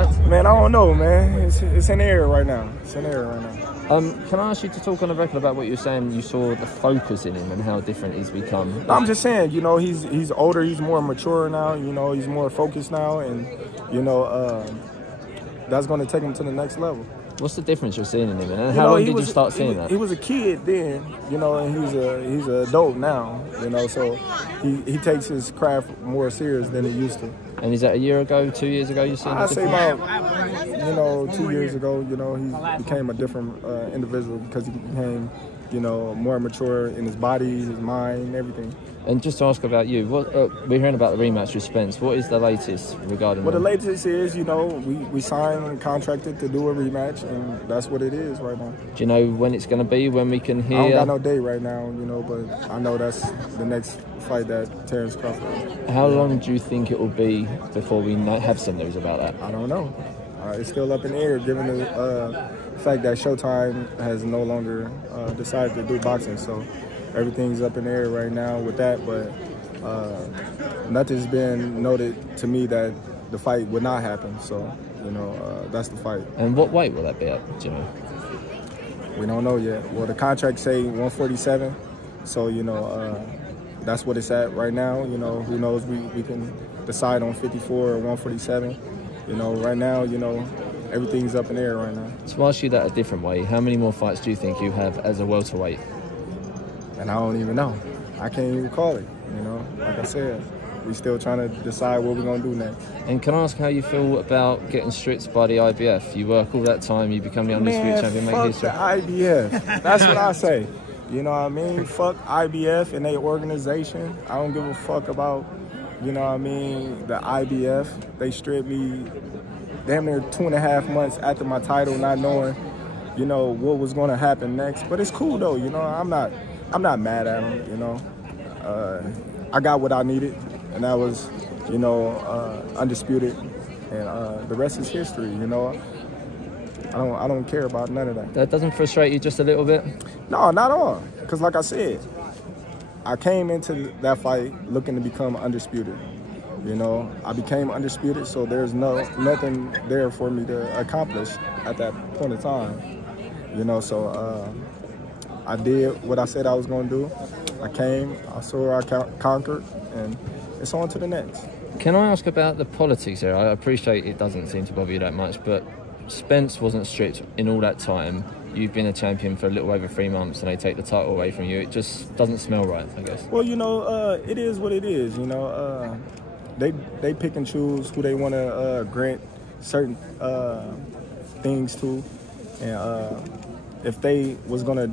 nights? Man, I don't know, man. It's in the air right now. It's in the air right now. Can I ask you to talk on the record about what you were saying? You saw the focus in him and how different he's become. I'm just saying, you know, he's older, he's more mature now, you know, he's more focused now, and, you know, that's going to take him to the next level. What's the difference you're seeing in him, and how long did you start seeing that? He was a kid then, you know, and he's an adult now, you know, so he takes his craft more serious than he used to. And is that a year ago, 2 years ago you seen? I'd say about, you know, 2 years ago, you know, he became a different individual because he became, you know, more mature in his body, his mind, everything. And just to ask about you, we're hearing about the rematch with Spence. What is the latest regarding Well, the latest is, you know, we signed and contracted to do a rematch, and that's what it is right now. Do you know when it's going to be, when we can hear? I don't got no date right now, you know, but I know that's the next fight that Terence Crawford. How long do you think it will be before we have some news about that? I don't know. It's still up in the air, given the fact that Showtime has no longer decided to do boxing, so everything's up in the air right now with that, but nothing's been noted to me that the fight would not happen, so, you know, that's the fight. And what weight will that be at, do you know? We don't know yet. Well, the contract say 147, so, you know, that's what it's at right now. You know, who knows, we can decide on 54 or 147. You know, right now, you know, everything's up in the air right now. To ask you that a different way, how many more fights do you think you have as a welterweight? And I don't even know. I can't even call it, you know. Like I said, we still trying to decide what we're going to do next. And can I ask how you feel about getting stripped by the IBF? You work all that time, you become the undisputed champion, make history. Fuck the IBF. That's what I say. You know what I mean? Fuck IBF and their organization. I don't give a fuck about, you know what I mean, the IBF. They stripped me damn near 2.5 months after my title, not knowing, you know, what was going to happen next. But it's cool though, you know. I'm not mad at them, you know. I got what I needed, and that was, you know, undisputed, and the rest is history, you know. I don't care about none of that. That doesn't frustrate you just a little bit? No, not at all. Because like I said, I came into that fight looking to become undisputed. You know, I became undisputed, so there's nothing there for me to accomplish at that point in time. You know, so I did what I said I was going to do. I came, I saw, I conquered, and it's on to the next. Can I ask about the politics here? I appreciate it doesn't seem to bother you that much, but Spence wasn't stripped in all that time. You've been a champion for a little over 3 months, and they take the title away from you. It just doesn't smell right, I guess. Well, you know, it is what it is. You know, they pick and choose who they want to grant certain things to, and if they was gonna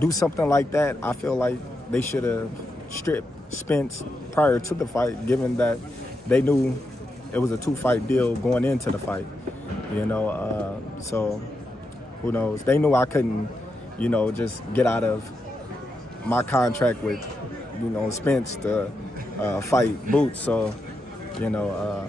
do something like that, I feel like they should have stripped Spence prior to the fight, given that they knew it was a 2-fight deal going into the fight, you know, so who knows? They knew I couldn't, you know, just get out of my contract with, you know, Spence to fight Boots, so, you know,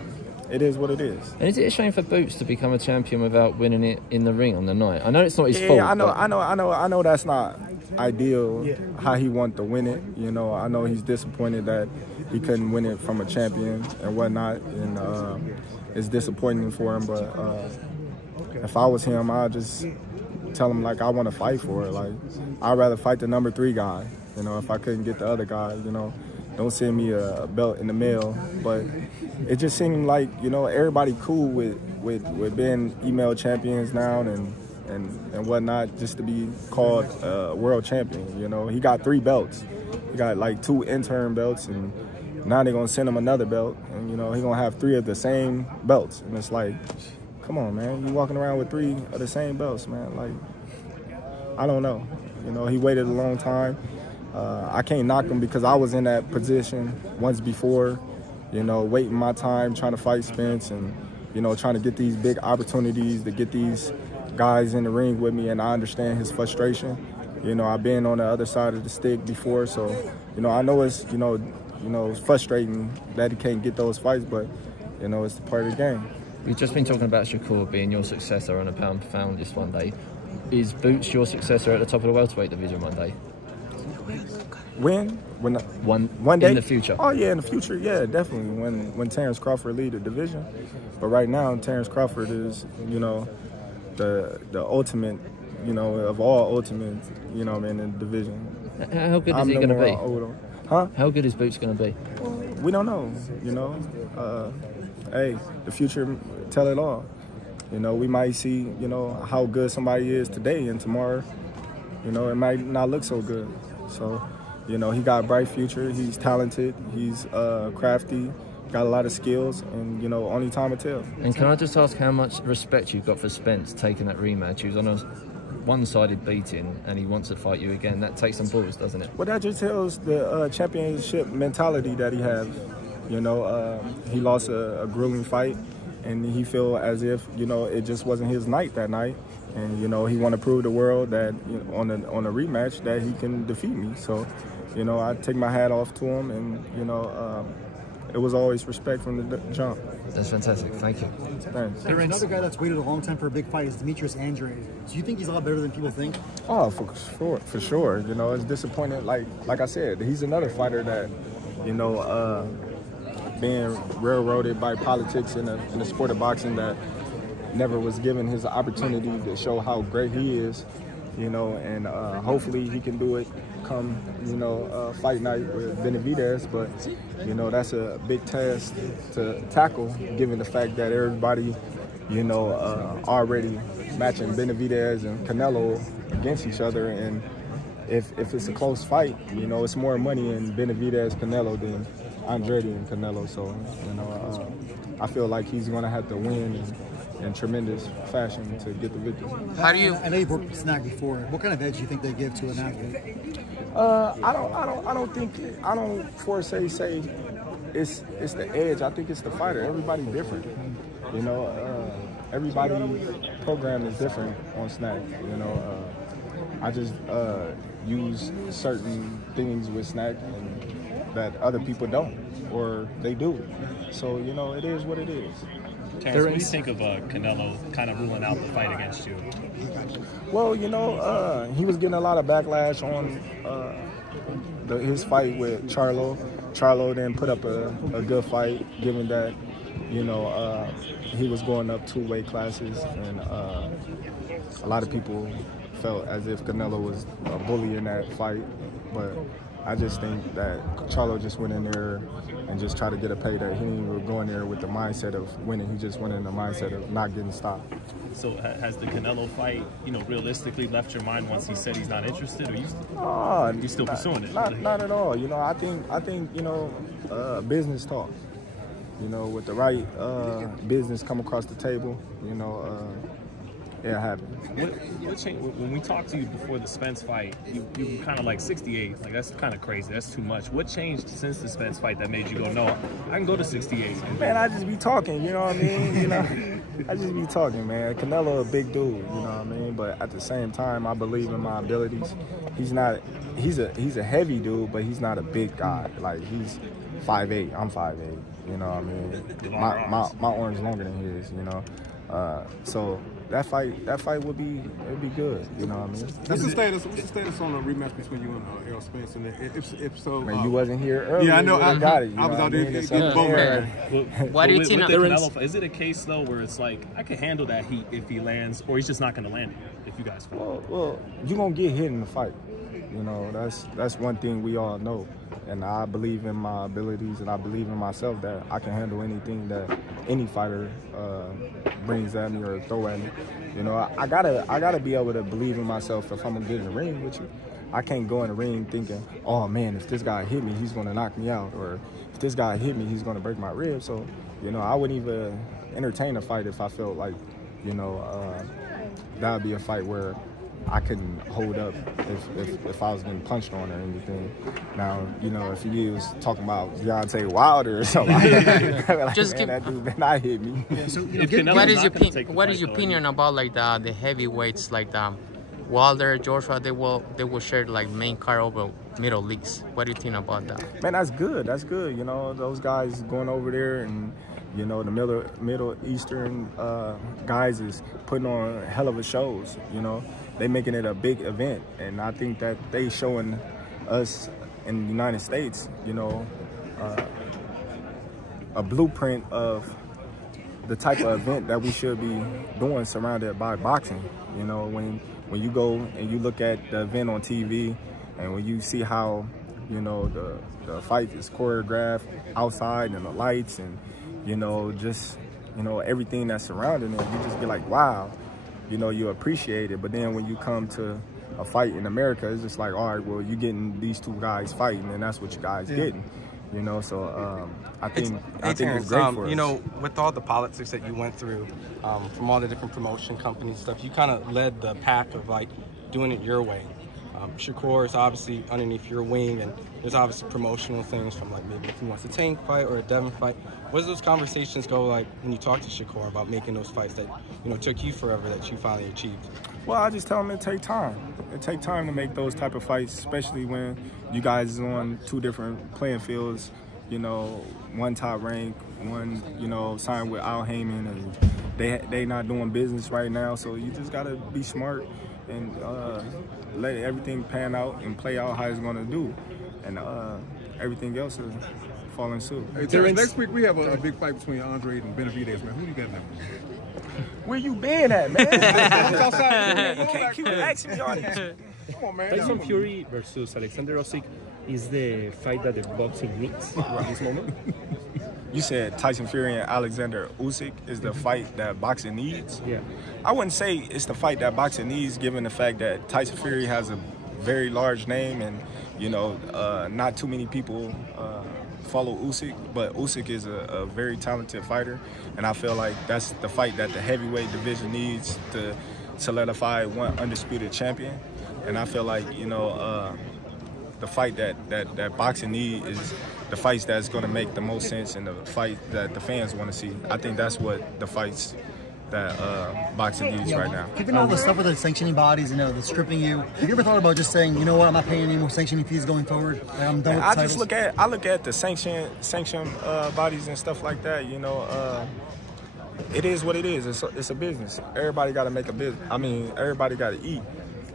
it is what it is. And is it a shame for Boots to become a champion without winning it in the ring on the night? I know it's not his fault. Yeah, I know that's not ideal how he wanted to win it. You know, I know he's disappointed that he couldn't win it from a champion and whatnot, and it's disappointing for him. But if I was him, I'd just tell him, like, I want to fight for it. Like, I'd rather fight the number 3 guy. You know, if I couldn't get the other guy, you know, don't send me a belt in the mail. But it just seemed like, you know, everybody cool with being email champions now and whatnot, just to be called world champion. You know, he got 3 belts. He got like 2 intern belts, and now they're gonna send him another belt, and you know, he's gonna have 3 of the same belts. And it's like, come on, man, you walking around with 3 of the same belts, man. Like, I don't know. You know, he waited a long time. I can't knock him because I was in that position once before, you know, waiting my time, trying to fight Spence, and, you know, trying to get these big opportunities to get these guys in the ring with me, and I understand his frustration. You know, I've been on the other side of the stick before, so, you know, I know it's, you know, it's frustrating that he can't get those fights, but, you know, it's part of the game. We've just been talking about Shakur being your successor on a pound-for-pound list one day. Is Boots your successor at the top of the welterweight division one day? When One day in the future. Oh yeah, in the future, yeah, definitely. When Terence Crawford lead the division, but right now Terence Crawford is, you know, the ultimate, you know, of all ultimates, you know, in the division. How good is he going to be? Huh? How good is Boots going to be? We don't know, you know. Hey, the future tell it all. You know, we might see, you know, how good somebody is today, and tomorrow, you know, it might not look so good. So, you know, he got a bright future. He's talented. He's crafty. Got a lot of skills, and, you know, only time will tell. And can I just ask how much respect you've got for Spence taking that rematch? He was on a one-sided beating, and he wants to fight you again. That takes some balls, doesn't it? Well, that just tells the championship mentality that he has. You know, he lost a grueling fight, and he feel as if, you know, it just wasn't his night that night. And, you know, he want to prove the world that, you know, on a rematch that he can defeat me. So, you know, I take my hat off to him, and, you know, it was always respect from the jump. That's fantastic. Thank you. Thanks. Another guy that's waited a long time for a big fight is Demetrius Andrade. Do you think he's a lot better than people think? Oh, for sure. You know, it's disappointing. Like I said, he's another fighter that, you know, being railroaded by politics in the sport of boxing, that never was given his opportunity to show how great he is, you know, and hopefully he can do it come, you know, fight night with Benavidez. But, you know, that's a big task to tackle, given the fact that everybody, you know, already matching Benavidez and Canelo against each other. And if it's a close fight, you know, it's more money in Benavidez-Canelo than Andrade and Canelo. So, you know, I feel like he's going to have to win in tremendous fashion to get the victory. How do you? I know you broke Snack before. What kind of edge do you think they give to an athlete? I don't foresee say it's the edge. I think it's the fighter. Everybody's different. You know, everybody's program is different on Snack. You know, I just use certain things with Snack and that other people don't, or they do. So, you know, it is what it is. Terence, what do you think of Canelo kind of ruling out the fight against you? Well, you know, he was getting a lot of backlash on his fight with Charlo. Charlo then put up a good fight, given that, you know, he was going up 2 weight classes, and a lot of people felt as if Canelo was a bully in that fight. But I just think that Charlo just went in there and just tried to get a payday. He didn't even go in there with the mindset of winning. He just went in the mindset of not getting stopped. So has the Canelo fight, you know, realistically left your mind once he said he's not interested, or you still pursuing it? Not at all. You know, I think you know, business talk. You know, with the right business come across the table, you know, it happens. What changed? When we talked to you before the Spence fight, you were kind of like 68. Like, that's kind of crazy. That's too much. What changed since the Spence fight that made you go, no, I can go to 68? Man, I just be talking, you know what I mean? You know, I just be talking, man. Canelo a big dude, you know what I mean? But at the same time, I believe in my abilities. He's a heavy dude, but he's not a big guy. Like, he's 5'8", I'm 5'8", you know what I mean? My arm's longer than his, you know? So that fight would be good, you know what I mean? What's the status on the rematch between you and Errol Spence? And if so, man, you wasn't here earlier. Yeah, I know. I got it. I was out there getting both. Why do you think the Canelo fight, is it a case though where it's like, I can handle that heat if he lands, or he's just not going to land it if you guys fight? Well, you're gonna get hit in the fight. You know, that's one thing we all know. And I believe in my abilities, and I believe in myself that I can handle anything that any fighter brings at me or throw at me. You know, I gotta be able to believe in myself if I'm gonna get in the ring with you. I can't go in the ring thinking, oh man, if this guy hit me, he's gonna knock me out, or if this guy hit me, he's gonna break my ribs. So, you know, I wouldn't even entertain a fight if I felt like, you know, that would be a fight where I couldn't hold up if I was getting punched on or anything. Now, you know, if he was talking about Deontay Wilder or something, like, just man, that dude better not hit me. Yeah, so, you know, what is your opinion about like the heavyweights, like Wilder, Joshua? They will share like main card over Middle East. What do you think about that? Man, that's good. That's good. You know, those guys going over there, and you know, the Middle Eastern guys is putting on hell of a shows. You know, they making it a big event, and I think that they showing us in the United States, you know, a blueprint of the type of event that we should be doing surrounded by boxing. You know, when you go and you look at the event on TV, and when you see how, you know, the fight is choreographed outside and the lights and, you know, just, you know, everything that's surrounding it, you just get like, wow, you know, you appreciate it. But then when you come to a fight in America, it's just like, all right, well, you're getting these two guys fighting, and that's what you guys getting. You know, so I think it's great for us. You know, with all the politics that you went through, from all the different promotion companies and stuff, you kind of led the pack of like doing it your way. Shakur is obviously underneath your wing, and there's obviously promotional things from like maybe if he wants a Tank fight or a Devin fight. What does those conversations go like when you talk to Shakur about making those fights that, you know, took you forever that you finally achieved? Well, I just tell him it take time. It take time to make those type of fights, especially when you guys is on two different playing fields. You know, one top rank, one, you know, signed with Al Heyman, and they not doing business right now. So you just gotta be smart and let everything pan out and play out how it's gonna do, and everything else is following suit. Hey, Terence, next week we have a big fight between Andre and Benavidez, man. Who do you got now? Where you been at, man? You can't keep asking me all these. Come on, man. Tyson Fury versus Alexander Usyk is the fight that the boxing needs at this moment. You said Tyson Fury and Alexander Usyk is the fight that boxing needs? Yeah. I wouldn't say it's the fight that boxing needs, given the fact that Tyson Fury has a very large name, and, you know, not too many people follow Usyk, but Usyk is a very talented fighter, and I feel like that's the fight that the heavyweight division needs to solidify one undisputed champion. And I feel like, you know, the fight that boxing needs is the fights that's going to make the most sense and the fight that the fans want to see. I think that's what the fights that boxing needs right now. Given all the stuff with the sanctioning bodies, you know, the stripping you, have you ever thought about just saying, you know what, I'm not paying any more sanctioning fees going forward? I'm done with the titles? I look at the sanction bodies and stuff like that. You know, it is what it is. It's a business. Everybody got to make a business. I mean, everybody got to eat.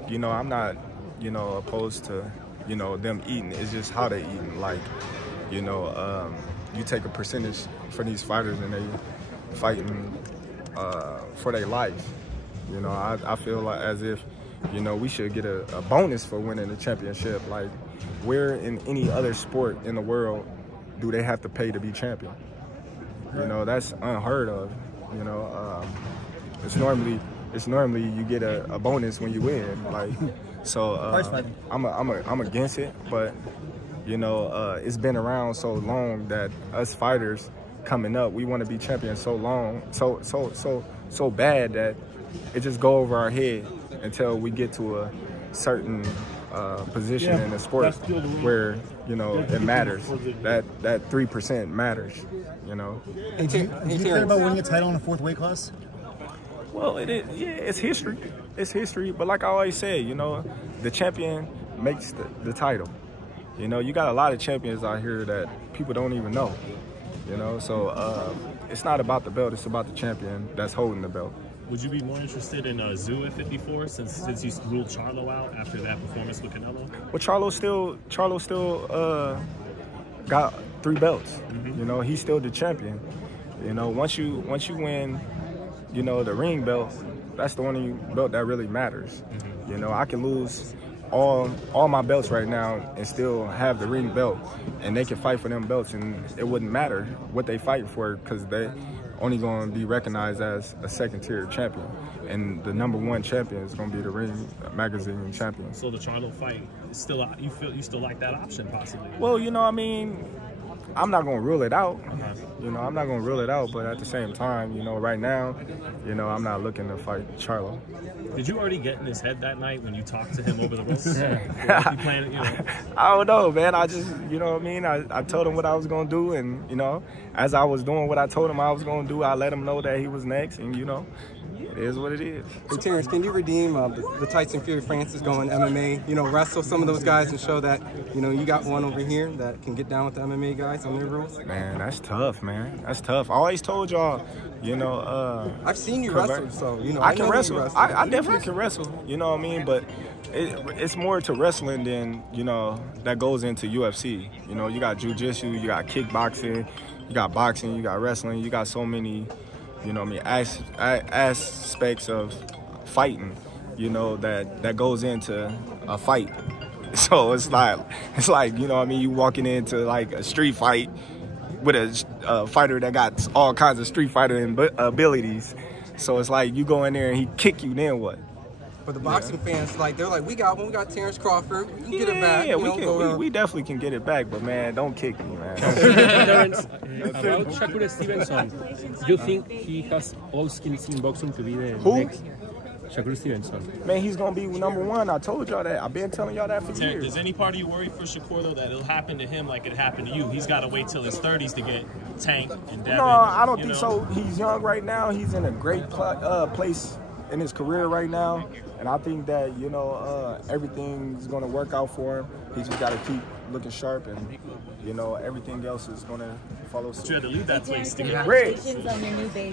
You know, I'm not, you know, opposed to, you know, them eating. It's just how they eating. Like, you know, you take a percentage for these fighters and they fighting for their life. You know, I feel like as if, you know, we should get a bonus for winning the championship. Like, where in any other sport in the world do they have to pay to be champion? You know, that's unheard of. You know, it's normally you get a bonus when you win. Like, so I'm against it, but, you know, it's been around so long that us fighters coming up, we want to be champions so long, so bad that it just go over our head until we get to a certain position in the sport where, you know, it matters. That 3% matters, you know. Hey, do you care about winning a title in a fourth weight class? Well, it's history. It's history. But like I always say, you know, the champion makes the title. You know, you got a lot of champions out here that people don't even know. You know, so it's not about the belt. It's about the champion that's holding the belt. Would you be more interested in Zoo at 54 since you ruled Charlo out after that performance with Canelo? Well, Charlo still got 3 belts. You know, he's still the champion. You know, once you win, you know, the ring belt, that's the only belt that really matters. You know, I can lose all my belts right now and still have the ring belt, and they can fight for them belts, and it wouldn't matter what they fight for because they only going to be recognized as a second-tier champion, and the #1 champion is going to be the Ring Magazine champion. So the Charlo fight is still, you still like that option possibly? Well, you know, I mean, I'm not going to rule it out. You know, I'm not going to rule it out, but at the same time, you know, right now, you know, I'm not looking to fight Charlo. Did you already get in his head that night when you talked to him over the ropes? You know? I don't know, man. I just, you know what I mean? I told him what I was going to do, and, you know, as I was doing what I told him I was going to do, I let him know that he was next, and, you know, it is what it is. Hey, Terence, can you redeem the Tyson Fury Francis going MMA? You know, wrestle some of those guys and show that, you know, you got one over here that can get down with the MMA guys on their rules? Man, that's tough, man. That's tough. I always told y'all, you know, I've seen you wrestle, so, you know, I can wrestle. I definitely can wrestle, you know what I mean? But it's more to wrestling than, you know, that goes into UFC. You know, you got jiu-jitsu, you got kickboxing, you got boxing, you got wrestling, you got so many, you know what I mean, aspects of fighting, you know, that goes into a fight. So it's like, you know what I mean, you walking into like a street fight with a fighter that got all kinds of street fighter abilities. So it's like you go in there and he kick you, then what? For the boxing fans, like, they're like, we got Terence Crawford, we can get it back. Yeah, we definitely can get it back, but man, don't kick me, man. Terence, about Shakur Stevenson, you think he has all skills in boxing to be the next? Shakur Stevenson. Man, he's going to be #1. I told y'all that. I've been telling y'all that for years. Does any part of you worry for Shakur, though, that it'll happen to him like it happened to you? He's got to wait till his 30s to get Tank and Devin. No, I don't think so. He's young right now. He's in a great place in his career right now. And I think that, you know, everything's going to work out for him. He just got to keep looking sharp, and, you know, everything else is going to follow suit. You had to leave that place to get Red. Congratulations on your new baby.